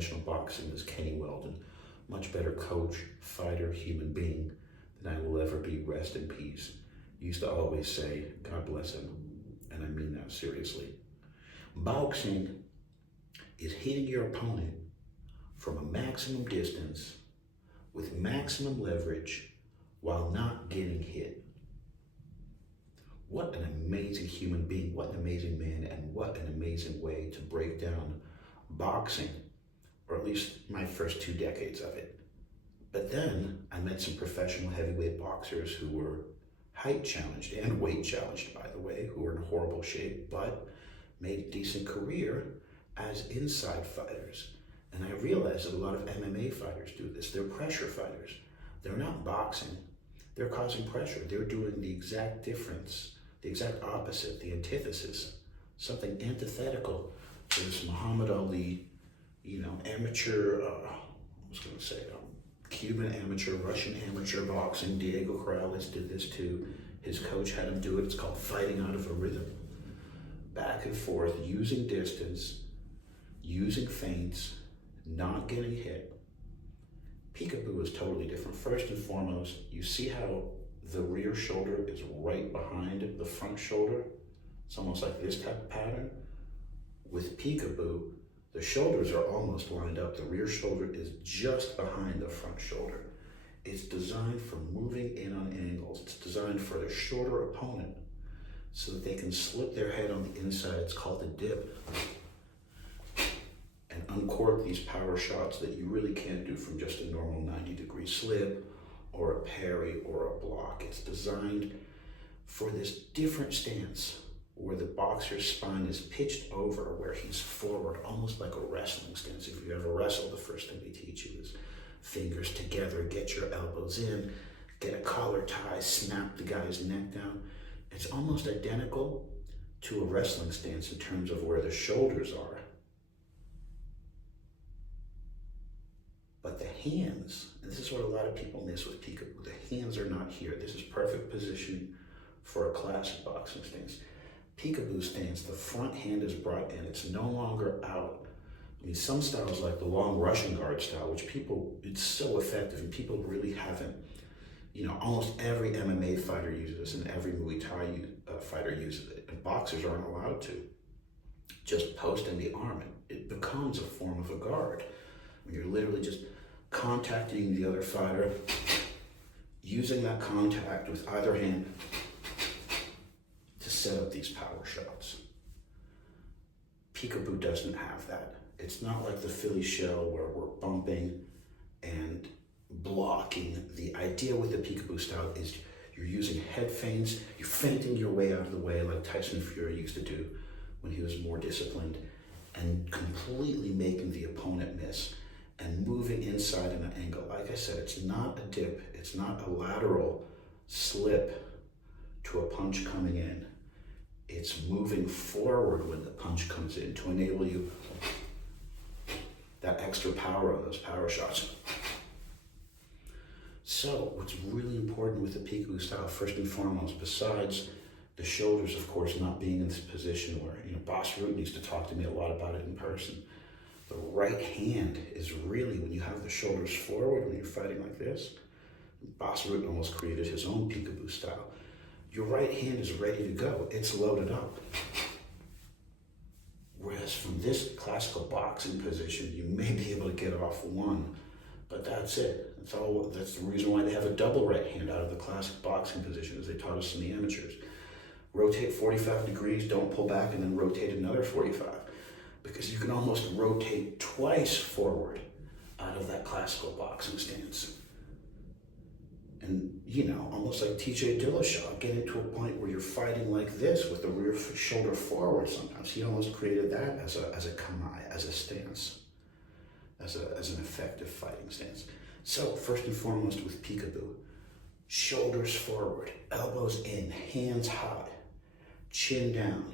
conventional boxing is Kenny Weldon. Much better coach, fighter, human being than I will ever be. Rest in peace. He used to always say, God bless him. And I mean that seriously. Boxing is hitting your opponent from a maximum distance with maximum leverage while not getting hit. What an amazing human being, what an amazing man, and what an amazing way to break down boxing, or at least my first 2 decades of it. But then I met some professional heavyweight boxers who were height challenged and weight challenged, by the way, who were in horrible shape, but made a decent career as inside fighters. And I realized that a lot of MMA fighters do this. They're pressure fighters. They're not boxing. They're causing pressure. They're doing the exact difference, the exact opposite, the antithesis, something antithetical to this Muhammad Ali, amateur, Cuban amateur, Russian amateur boxing. Diego Corrales did this too. His coach had him do it. It's called fighting out of a rhythm. Back and forth, using distance, using feints, not getting hit. Peekaboo is totally different. First and foremost, you see how the rear shoulder is right behind the front shoulder? It's almost like this type of pattern. With peekaboo, the shoulders are almost lined up. The rear shoulder is just behind the front shoulder. It's designed for moving in on angles. It's designed for the shorter opponent so that they can slip their head on the inside. It's called a dip. And uncork these power shots that you really can't do from just a normal 90-degree slip or a parry or a block. It's designed for this different stance where the boxer's spine is pitched over, where he's forward, almost like a wrestling stance. If you ever wrestled, the first thing they teach you is fingers together, get your elbows in, get a collar tie, snap the guy's neck down. It's almost identical to a wrestling stance in terms of where the shoulders are. But the hands, and this is what a lot of people miss with peekaboo, the hands are not here. This is perfect position for a classic boxing stance. Peekaboo stance, the front hand is brought in. It's no longer out. I mean, some styles like the long Russian guard style, which it's so effective and people really haven't, almost every MMA fighter uses this and every Muay Thai fighter uses it. And boxers aren't allowed to. Just posting the arm, it becomes a form of a guard. When you're literally just contacting the other fighter, using that contact with either hand to set up these power shots. Peekaboo doesn't have that. It's not like the Philly shell where we're bumping and blocking. The idea with the peekaboo style is you're using head feints, you're feinting your way out of the way like Tyson Fury used to do when he was more disciplined, and completely making the opponent miss and moving inside in an angle. Like I said, it's not a dip, it's not a lateral slip to a punch coming in. It's moving forward when the punch comes in to enable you that extra power on those power shots. So what's really important with the peekaboo style, first and foremost, besides the shoulders, of course, not being in this position where, Boss Root used to talk to me a lot about it in person. The right hand is really, when you have the shoulders forward, when you're fighting like this, Boss Root almost created his own peekaboo style. Your right hand is ready to go. It's loaded up. Whereas from this classical boxing position, you may be able to get off one, but that's it. That's the reason why they have a double right hand out of the classic boxing position, as they taught us in the amateurs. Rotate 45 degrees, don't pull back, and then rotate another 45. Because you can almost rotate twice forward out of that classical boxing stance. And, almost like TJ Dillashaw, getting to a point where you're fighting like this with the rear shoulder forward sometimes. He almost created that as a kamai, as a stance, as an effective fighting stance. So, first and foremost with peekaboo, shoulders forward, elbows in, hands high, chin down.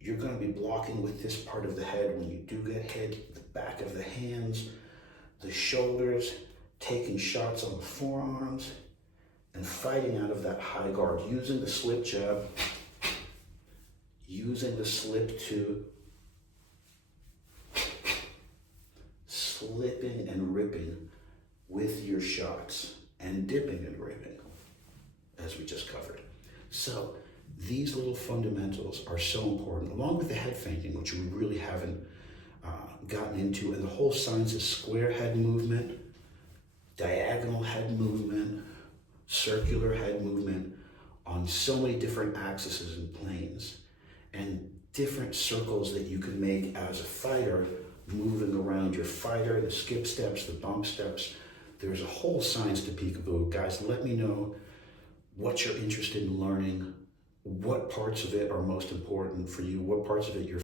You're going to be blocking with this part of the head when you do get hit, the back of the hands, the shoulders, taking shots on the forearms, and fighting out of that high guard, using the slip jab, using the slip to your shots, and dipping and ribbing, as we just covered. So these little fundamentals are so important, along with the head fainting, which we really haven't gotten into, and the whole science of square head movement, diagonal head movement, circular head movement on so many different axes and planes, and different circles that you can make as a fighter moving around your fighter, the skip steps, the bump steps. There's a whole science to peekaboo. Guys, let me know what you're interested in learning, what parts of it are most important for you, what parts of it you're